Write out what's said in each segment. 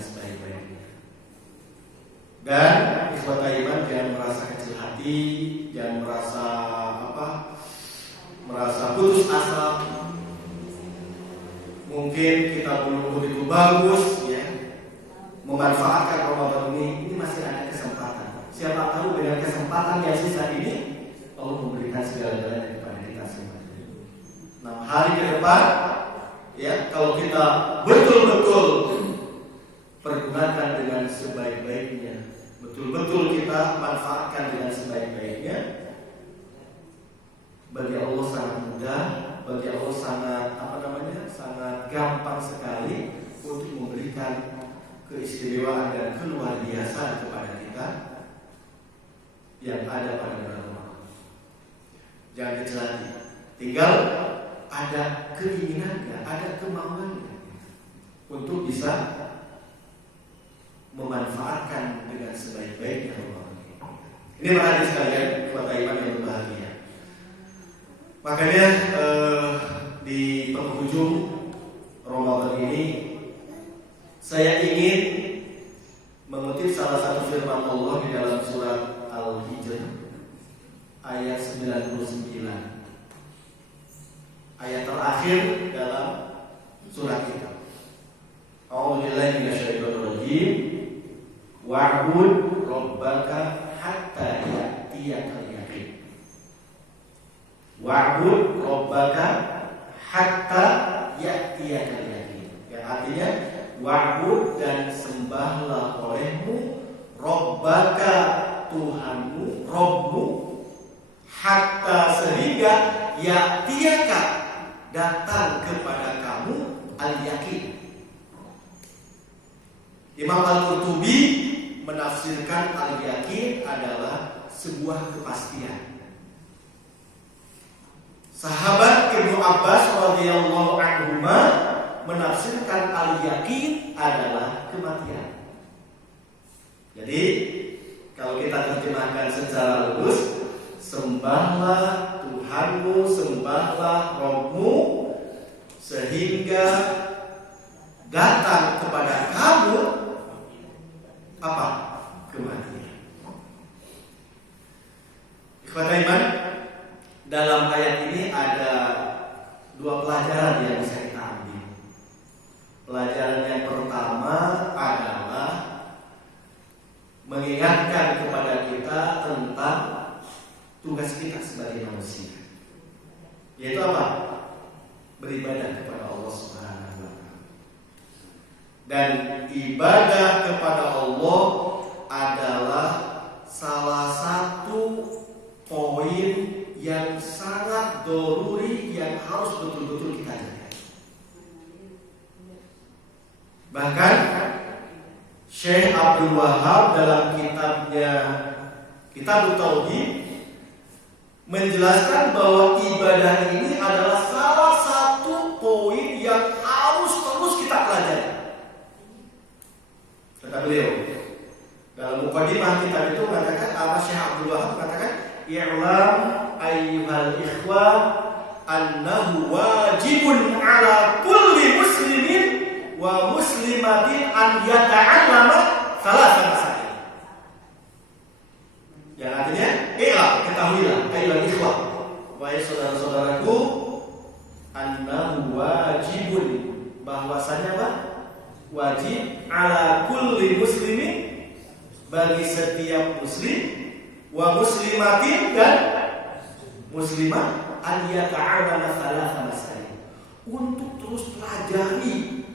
dengan sebaik-baiknya. Dan ikhwata iman, jangan merasa kecil hati, jangan merasa putus asa. Mungkin kita belum begitu bagus ya memanfaatkan Ramadan ini masih ada kesempatan. Siapa tahu dengan kesempatan yang sisa ini Allah memberikan segala-galanya kepada kita semua. 6 hari ke depan ya, kalau kita betul-betul pergunakan dengan sebaik-baiknya, betul-betul kita manfaatkan dengan sebaik-baiknya, bagi Allah sangat mudah, bagi Allah sangat sangat gampang sekali untuk memberikan keistimewaan dan keluar biasa kepada kita yang ada pada bulan Ramadan. Jangan kecil hati, tinggal ada keinginannya, ada kemauannya untuk bisa memanfaatkan dengan sebaik-baiknya Ramadan. Ini makanya sekalian kepada iman yang berbahagia. Makanya di penghujung Ramadan ini saya ingin mengutip salah satu firman Allah di dalam surat Al-Hijr ayat 99, ayat terakhir dalam surat itu. A'udzubillahi minasyaitonir rajim. Wa'bud rabbaka hatta ya'tiyakal yaqin. Wa'bud rabbaka hatta ya'tiyakal yaqin. Yang artinya wa'bud dan sembahlah olehmu rabbaka, Tuhanmu, Rabbmu, hatta sehingga ya'tiyaka datang kepada kamu al-yaqin. Imam Al-Qurtubi menafsirkan al-yaqin adalah sebuah kepastian. Sahabat Ibnu Abbas radhiyallahu anhuma menafsirkan al-yaqin adalah kematian. Jadi kalau kita terjemahkan secara lurus, sembahlah Tuhanmu, sembahlah Rabbmu sehingga datang kepada kamu apa? Kematian. Ikhwata iman, dalam ayat ini ada 2 pelajaran yang bisa kita ambil. Pelajaran yang pertama adalah mengingatkan kepada kita tentang tugas kita sebagai manusia, yaitu apa? Beribadah kepada Allah Subhanahu wa Ta'ala. Dan ibadah kepada Allah adalah salah satu poin yang sangat doruri yang harus betul-betul kita jaga. Bahkan Syekh Abdul Wahab dalam kitabnya Kitabut Tauhid menjelaskan bahwa ibadah ini adalah salah satu poin yang harus terus kita pelajari. Kata beliau dalam mukadimah kitab itu mengatakan, Syekh Abdul Wahab mengatakan, "I'lam ayyuhal ikhwah annahu wajibun ala kulli muslimin wa muslimatin an yata'allama thalatha masail." Yang artinya, ketahuilah ayyuhal ikhwah, wahai saudara-saudaraku, annahu wajibun, bahwasanya apa? Wajib ala kulli muslimin, bagi setiap muslim, wa muslimatin dan muslimah, an yata'allama thalatha masail, untuk terus pelajari,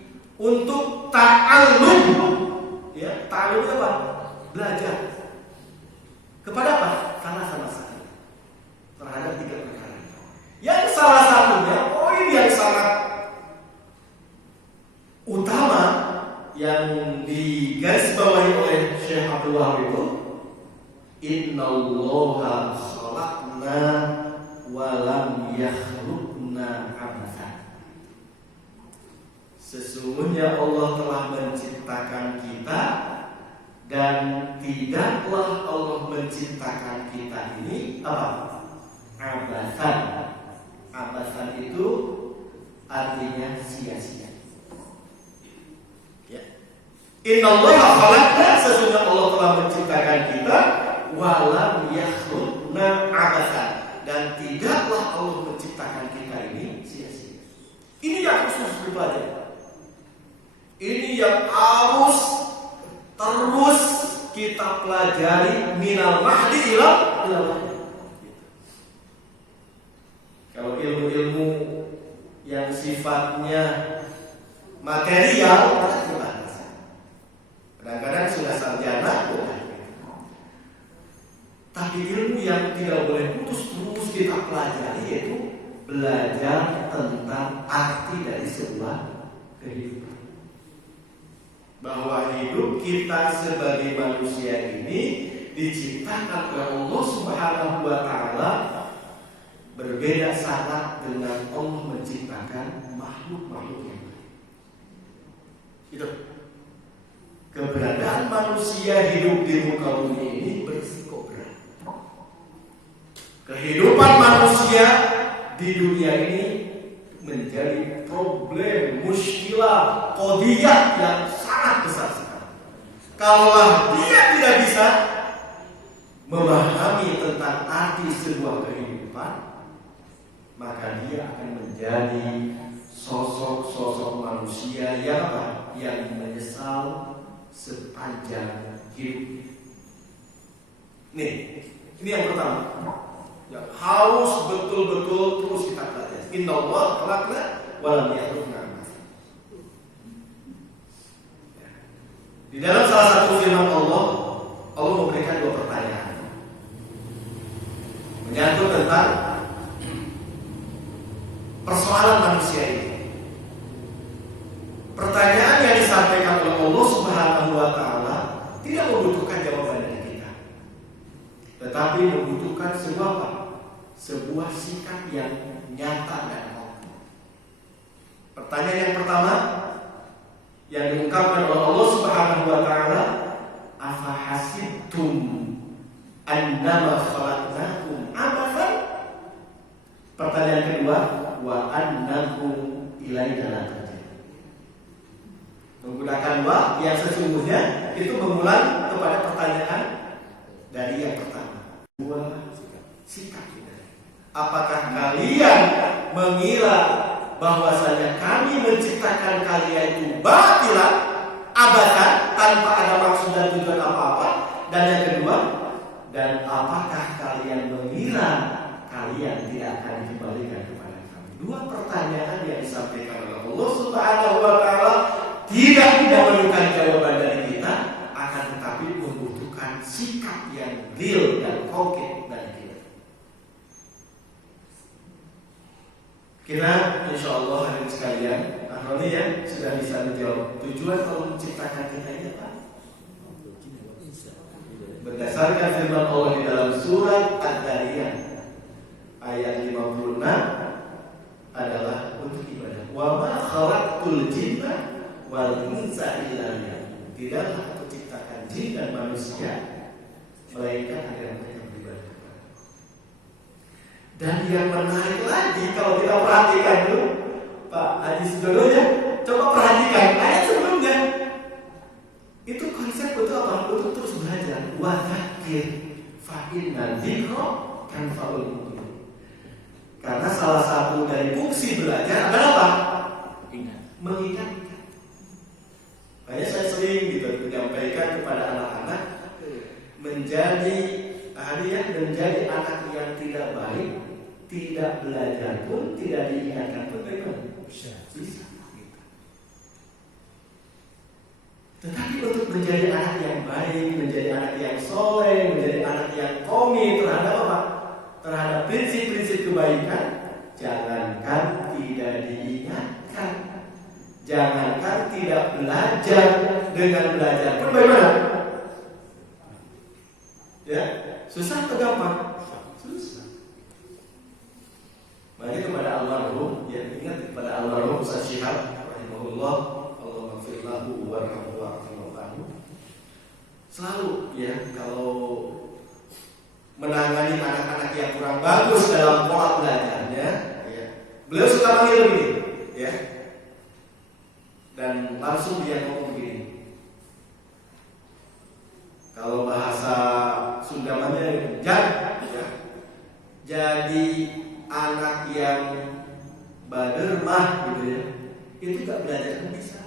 untuk ta'allum. Ya, ta'allum apa? Belajar. Kepada apa? Thalatha masail, terhadap 3 perkara. Yang salah satunya, poin yang sangat utama yang digarisbawahi oleh Syekh Abdul Wahab itu, innallaha khalaqna wa lam yakhluqna abatha. Sesungguhnya Allah telah menciptakan kita, dan tidaklah Allah menciptakan kita ini apa? Abathan. Abathan itu artinya sia-sia. Ya. Innallaha khalaqna, sesungguhnya Allah telah menciptakan kita, walam yakhluqna abatsan, dan tidaklah Allah menciptakan kita ini sia-sia. Ini yang harus dipelajari. Ini yang harus terus kita pelajari minal mahdi ila lahdi. Kalau ilmu-ilmu yang sifatnya material, kadang-kadang sudah sarjana, tapi ilmu yang tidak boleh putus terus kita pelajari, yaitu belajar tentang arti dari sebuah kehidupan. Bahwa hidup kita sebagai manusia ini diciptakan oleh Allah Subhanahu wa Ta'ala berbeda sangat dengan Allah menciptakan makhluk-makhluk yang lain. Itu keberadaan manusia hidup di muka bumi ini berisiko berat. Kehidupan manusia di dunia ini menjadi problem, muskilah, qadiyah yang sangat besar sekali. Kalaulah dia tidak bisa memahami tentang arti sebuah kehidupan, maka dia akan menjadi sosok-sosok manusia yang apa? Yang menyesal sepanjang hidup. Nih, ini yang pertama. Yang harus betul-betul terus kita pelajari. Innallaha khalaqna wa lam yakhluqna abatsan. Di dalam salah satu firman Allah memberikan dua pertanyaan menyangkut tentang persoalan manusia ini. Pertanyaan yang disampaikan oleh Allah Subhanahu wa Ta'ala tidak membutuhkan jawaban dari kita, tetapi membutuhkan sebuah sikap yang nyata dan konkret. Pertanyaan yang pertama yang diungkapkan oleh Allah Subhanahu wa Ta'ala, afa hasibtum annama khalaqnakum abatsan. Pertanyaan kedua, wa annakum ilaina la turja'un. Menggunakan wa yang sesungguhnya itu mengulang kepada pertanyaan dari yang pertama. Dua sikap kita. Apakah kalian mengira bahwasanya kami menciptakan kalian itu batilan, abadan, tanpa ada maksud dan tujuan apa-apa? Dan yang kedua, dan apakah kalian mengira kalian tidak akan dikembalikan kepada kami? Dua pertanyaan yang disampaikan oleh Allah Subhanahu wa Ta'ala tidak memerlukan jawaban dari kita, akan tetapi membutuhkan sikap yang real dan konkret dari kita. Kita insya Allah hari sekalian, Ahroni ya sudah bisa menjawab tujuan Allah menciptakan kita ini apa? Berdasarkan firman Allah di dalam surat Ad-Dariyah ayat 56 adalah untuk ibadah. Wa ma khalaqtul jinna wal insa illa liya'budun. Tidaklah aku ciptakan jin dan manusia melainkan agar mereka beribadah kepada. Dan yang menarik lagi kalau kita perhatikan dulu, Pak Haji Sudono ya, coba perhatikan ayat sebelumnya. Itu konsep betul apa? Betul terus belajar. Wa dzakir fa inna dzikra tanfa'ul mu'minin. Karena salah satu dari fungsi belajar adalah apa? Mengingatkan. Makanya saya sering gitu menyampaikan kepada anak-anak, menjadi menjadi anak yang tidak baik, tidak belajar pun, tidak diingatkan pun bagaimana? Bisa. Tetapi untuk menjadi anak yang baik, menjadi anak yang soleh, menjadi anak yang komit terhadap apa? Terhadap prinsip-prinsip kebaikan, jangankan tidak diingatkan, jangankan tidak belajar, dengan belajar pun bagaimana? Ya, susah atau gampang? Susah. Mari kepada almarhum, ya ingat kepada almarhum Ustaz Syihab rahimahullah, Allahumma ighfir lahu warhamhu wa'afu. Selalu ya kalau menangani anak-anak yang kurang bagus dalam pola belajarnya, ya, beliau suka manggil begini, ya, dan langsung dia ngomong begini, jadi anak yang bader mah gitu ya, itu gak belajar kan bisa.